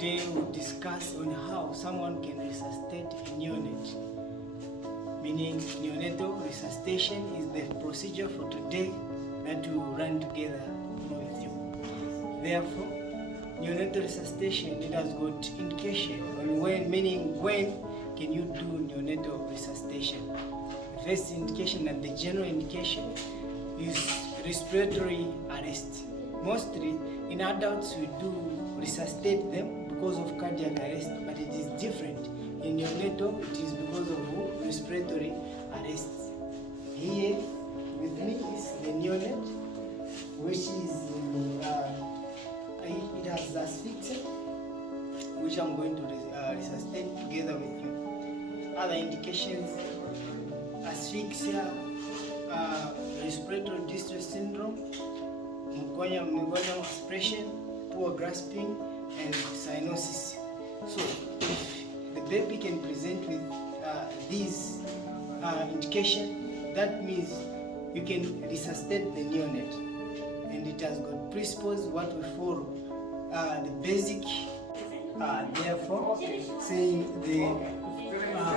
Today we'll discuss on how someone can resuscitate a neonate. Meaning neonatal resuscitation is the procedure for today that we will run together with you. Therefore, neonatal resuscitation, it has got indication on when, meaning when can you do neonatal resuscitation. The first indication and the general indication is respiratory arrest. Mostly in adults we do resuscitate them because of cardiac arrest, but it is different. In neonatal, it is because of respiratory arrest. Here with me is the neonate, which is it has asphyxia, which I'm going to resuscitate together with you. Other indications: asphyxia, respiratory distress syndrome, meconium aspiration, poor grasping, and cyanosis. So if the baby can present with these indications, that means you can resuscitate the neonate, and it has got principles what we follow, the basic, therefore saying the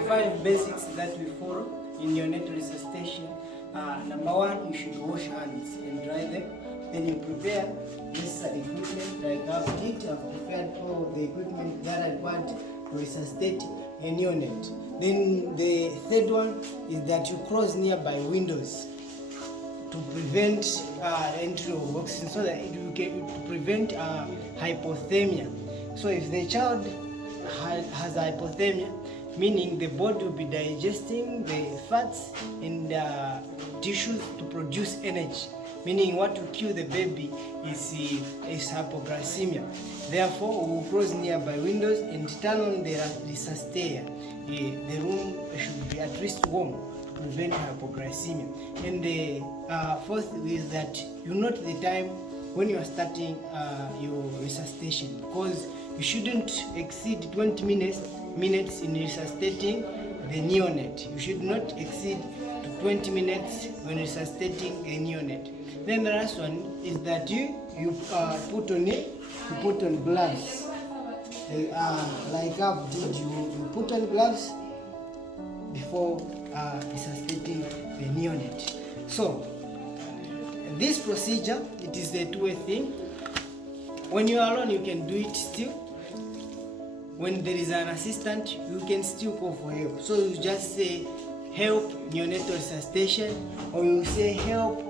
5 basics that we follow in neonatal resuscitation. Number 1, you should wash hands and dry them. Then you prepare necessary equipment, like I've prepared all the equipment that I want to resuscitate a neonate. Then the third one is that you close nearby windows to prevent entry of oxygen, so that it will prevent hypothermia. So if the child has hypothermia, meaning the body will be digesting the fats and tissues to produce energy, meaning what will kill the baby is hypoglycemia. Therefore, we will close nearby windows and turn on the resuscitator. The room should be at least warm to prevent hypoglycemia. And the fourth is that you note the time when you are starting your resuscitation, because you shouldn't exceed 20 minutes in resuscitating the neonate. You should not exceed 20 minutes when resuscitating a neonate. Then the last one is that you put on gloves. Like I've did, you put on gloves before resuscitating the neonate. So this procedure, it is a two-way thing. When you are alone, you can do it still. When there is an assistant, you can still call for help. So you just say help neonatal resuscitation, or you say help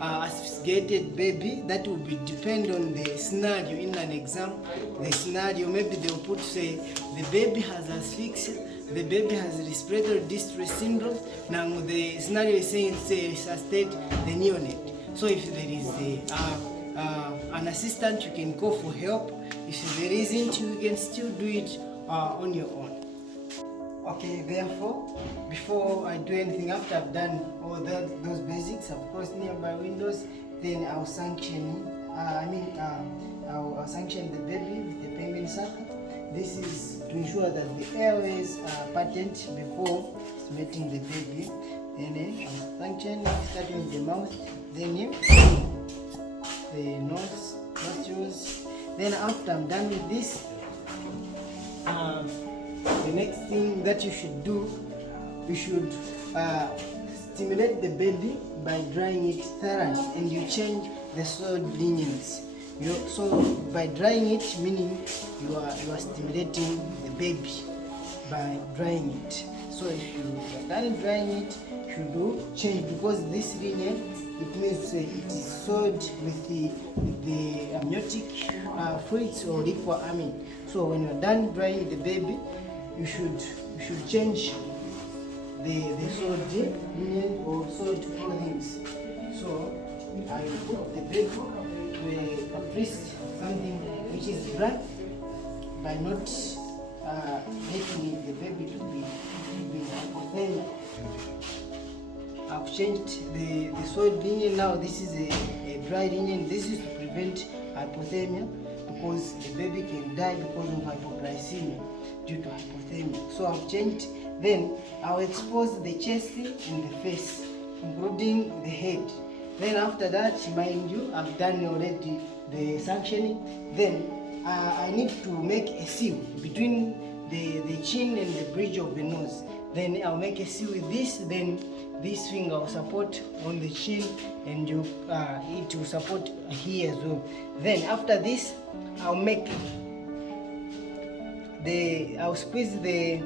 asphyxiated baby. That will be depend on the scenario in an exam. The scenario, maybe they will put, say, the baby has asphyxia, the baby has respiratory distress syndrome. Now the scenario is saying, say, resuscitate the neonate. So if there is an assistant, you can call for help. If there isn't, you can still do it on your own. Okay, therefore, before I do anything, after I've done all those basics, I've closed nearby windows, then I'll sanction, I'll sanction the baby with the penguin sucker. This is to ensure that the airways are patent before submitting the baby. Then I'll sanction, starting with the mouth, then the nose, nostrils. Then after I'm done with this, the next thing that you should do, you should stimulate the baby by drying it thoroughly, and you change the soiled linens. So by drying it, meaning you are stimulating the baby by drying it. So if you are done drying it, you should do change, because this linen, it means it is soiled with the amniotic fluids or liquid amine. So when you're done drying the baby, you should change the soiled linen or soiled clothing. So I put the baby to at least something which is dry, by not making the baby to be hypothermic. I've changed the soiled linen. Now this is a dry linen. This is to prevent hypothermia, because the baby can die because of hypoglycemia due to hypothermia. So I've changed. Then I'll expose the chest and the face, including the head. Then after that, mind you, I've done already the sanctioning. Then I need to make a seal between the chin and the bridge of the nose. Then I'll make a seal with this. Then this finger will support on the chin, and it will support here as well. Then after this, I'll squeeze the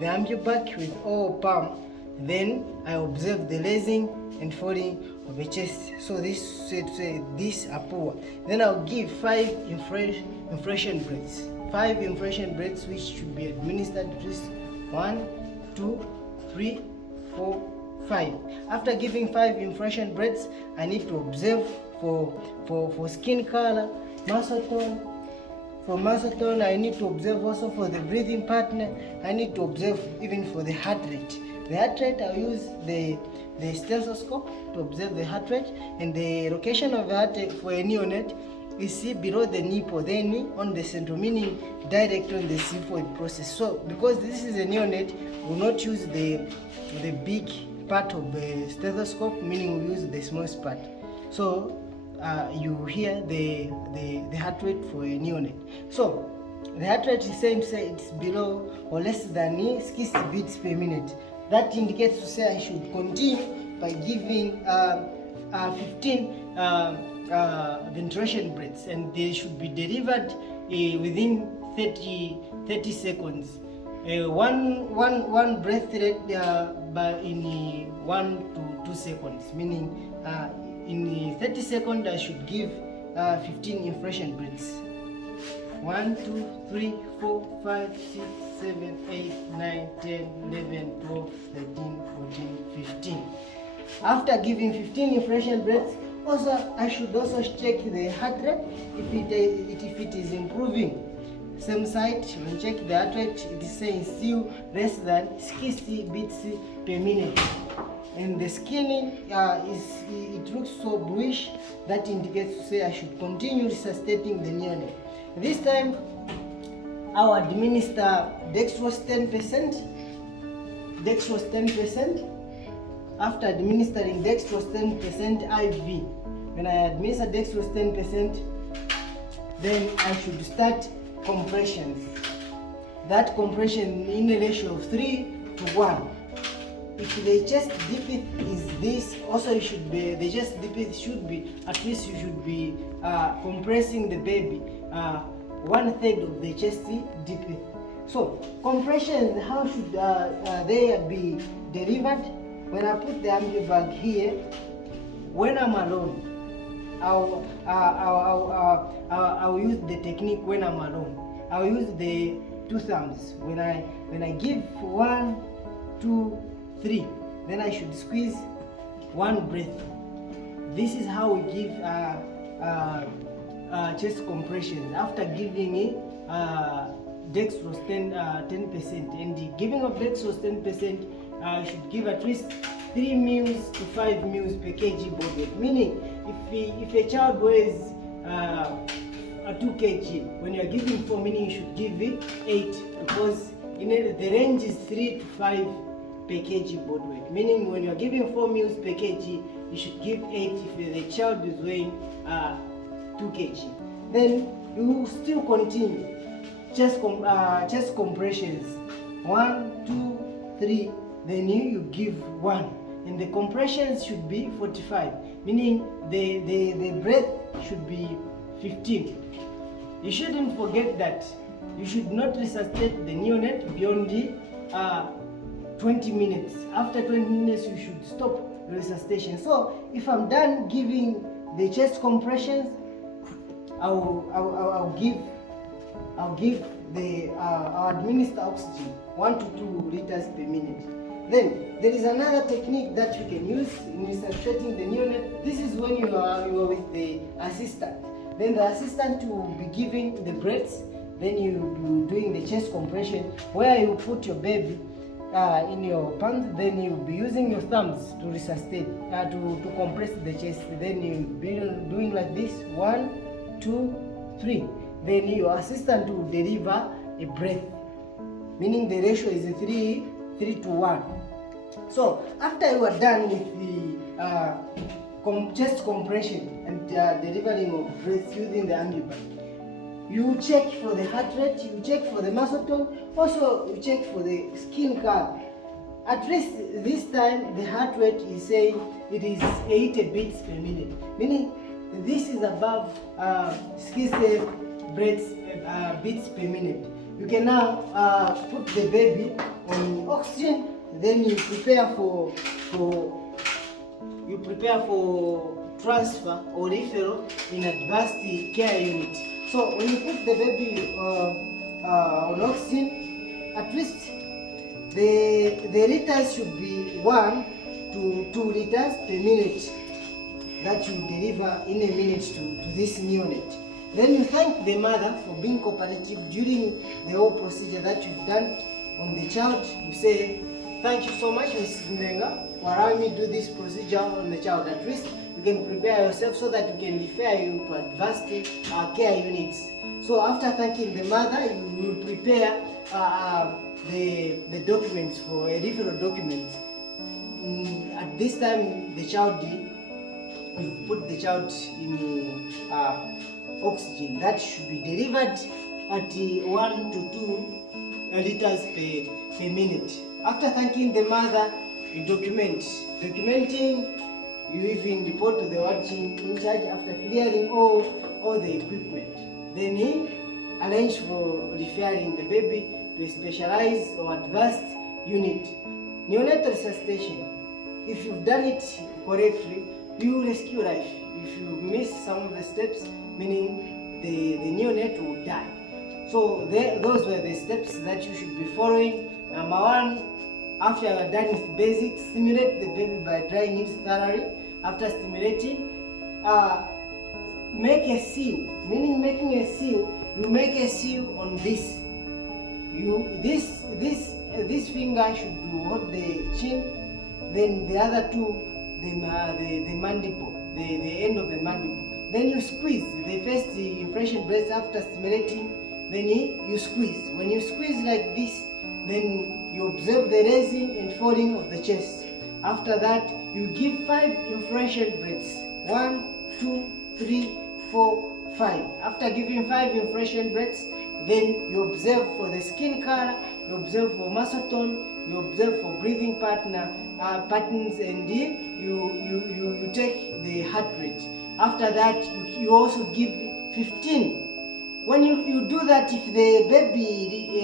ambu back with all palm. Then I observe the raising and falling of the chest. So this are poor. Then I'll give 5 inflation breaths. 5 inflation breaths, which should be administered just 1, 2, 3, 4, 5. After giving 5 inflation breaths, I need to observe for skin color, muscle tone. For muscle tone, I need to observe also for the breathing pattern. I need to observe even for the heart rate. The heart rate, I'll use the stethoscope to observe the heart rate, and the location of the heart rate for a neonate is below the nipple, then on the central, meaning direct on the xiphoid process. So because this is a neonate, we'll not use the big part of the stethoscope, meaning we'll use the smallest part. So you hear the heart rate for a neonate. So the heart rate is saying it's below or less than 60 beats per minute. That indicates to say I should continue by giving 15 ventilation breaths, and they should be delivered within 30 seconds. One breath rate in 1 to 2 seconds, meaning in 30 seconds I should give 15 inflation breaths. 1, 2, 3, 4, 5, 6, 7, 8, 9, 10, 11, 12, 13, 14, 15. After giving 15 inflation breaths, also I should also check the heart rate if it is improving. Same side, when check the heart rate, it is saying still less than 60 beats per minute. And the skin it looks so bluish. That indicates to say I should continue resuscitating the neonate. This time I'll administer dextrose 10%. After administering dextrose 10% IV, when I administer dextrose 10%, then I should start compressions. That compression in a ratio of 3 to 1. If the chest depth is this, also it should be, the chest depth should be, at least you should be compressing the baby 1/3 of the chest depth. So compressions, how should they be delivered? When I put the ambu bag here, when I'm alone, I'll use the technique. When I'm alone, I'll use the 2 thumbs. When I give 1, 2, 3, then I should squeeze 1 breath. This is how we give chest compressions after giving it dextrose 10%. And the giving of dextrose 10%, should give at least 3 mils to 5 mils per kg body weight. Meaning, if a child weighs 2 kg, when you are giving 4, meaning you should give it 8, because the range is 3 to 5 per kg body weight. Meaning, when you are giving 4 mils per kg, you should give 8 if the child is weighing 2 kg. Then you will still continue chest compressions 1, 2, 3. Then you give 1, and the compressions should be 45, meaning the breath should be 15. You shouldn't forget that you should not resuscitate the neonate beyond the 20 minutes. After 20 minutes, you should stop resuscitation. So if I'm done giving the chest compressions, I'll administer oxygen 1 to 2 liters per minute. Then there is another technique that you can use in resuscitating the neonate. This is when you are with the assistant. Then the assistant will be giving the breaths. Then you will be doing the chest compression, where you put your baby in your palms. Then you will be using your thumbs to resuscitate, to compress the chest. Then you will be doing like this: 1, 2, 3. Then your assistant will deliver a breath, meaning the ratio is 3 to 1. So after you are done with the chest compression and delivering of breath using the ambu bag, you check for the heart rate, you check for the muscle tone, also you check for the skin color. At least this time the heart rate is saying it is 80 beats per minute, meaning this is above 60 beats per minute. You can now put the baby on oxygen, then you prepare for transfer or referral in advanced care unit. So when you put the baby on oxygen, at least the liters should be 1 to 2 liters per minute that you deliver in a minute to this neonate. Then you thank the mother for being cooperative during the whole procedure that you've done on the child. You say, thank you so much, Mrs. Ndenga, for allowing me to do this procedure on the child. At least you can prepare yourself so that we can refer you to advanced care units. So after thanking the mother, you will prepare the documents for a referral document. At this time, the child, you put the child in oxygen that should be delivered at 1 to 2 liters per minute. After thanking the mother, you documenting, you even report to the watching in charge after clearing all the equipment. Then he arrange for referring the baby to a specialized or advanced unit. Neonatal resuscitation, if you've done it correctly, you rescue life. If you miss some of the steps, meaning the neonate will die. So those were the steps that you should be following. Number 1, after you are done with basics, stimulate the baby by drying it thoroughly. After stimulating, make a seal, meaning making a seal. You make a seal on this. This finger should hold the chin, then the other two, the mandible, the end of the mandible. Then you squeeze the first impression breath after stimulating. Then you squeeze. When you squeeze like this, then you observe the raising and falling of the chest. After that, you give 5 impression breaths. 1, 2, 3, 4, 5. After giving 5 impression breaths, then you observe for the skin color, you observe for muscle tone, you observe for breathing patterns, and you take the heart rate. After that, you also give 15. When you do that, if the baby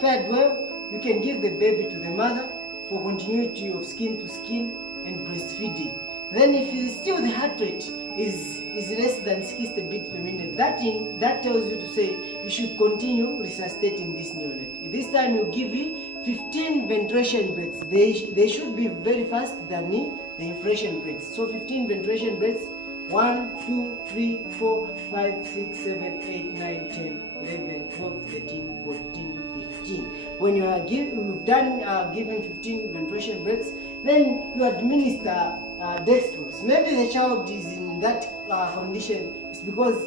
fared well, you can give the baby to the mother for continuity of skin to skin and breastfeeding. Then if still the heart rate is less than 60 beats per minute, that tells you to say you should continue resuscitating this neonate. This time you give it 15 ventilation breaths. They should be very fast than the inflation breaths. So 15 ventilation breaths. 1, 2, 3, 4, 5, 6, 7, 8, 9, 10, 11, 12, 13, 14, 15. When you've done giving 15 ventilation breaths, then you administer dextrose. Maybe the child is in that condition. It's because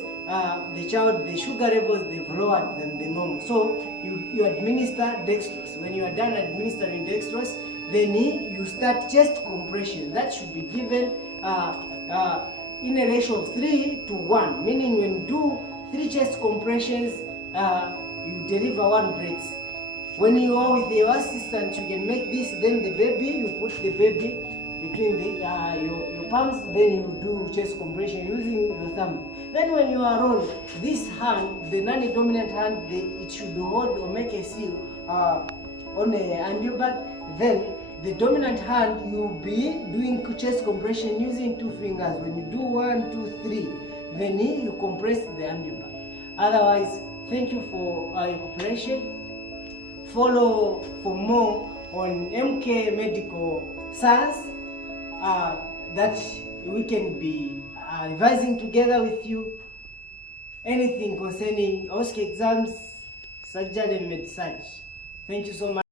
the sugar levels they've lowered than the normal. So you administer dextrose. When you are done administering dextrose, then you start chest compression. That should be given in a ratio of 3 to 1, meaning when you do 3 chest compressions, you deliver 1 breath. When you are with your assistant, you can make this. Then the baby, you put the baby between your palms. Then you do chest compression using your thumb. Then when you are on this hand, the non-dominant hand, it should hold or make a seal on the underbag. Then the dominant hand, you'll be doing chest compression using 2 fingers. When you do 1, 2, 3, then you compress the underbag. Otherwise, thank you for your cooperation. Follow for more on MK Medical Science that we can be revising together with you. Anything concerning OSCE exams, surgery and med-surg. Thank you so much.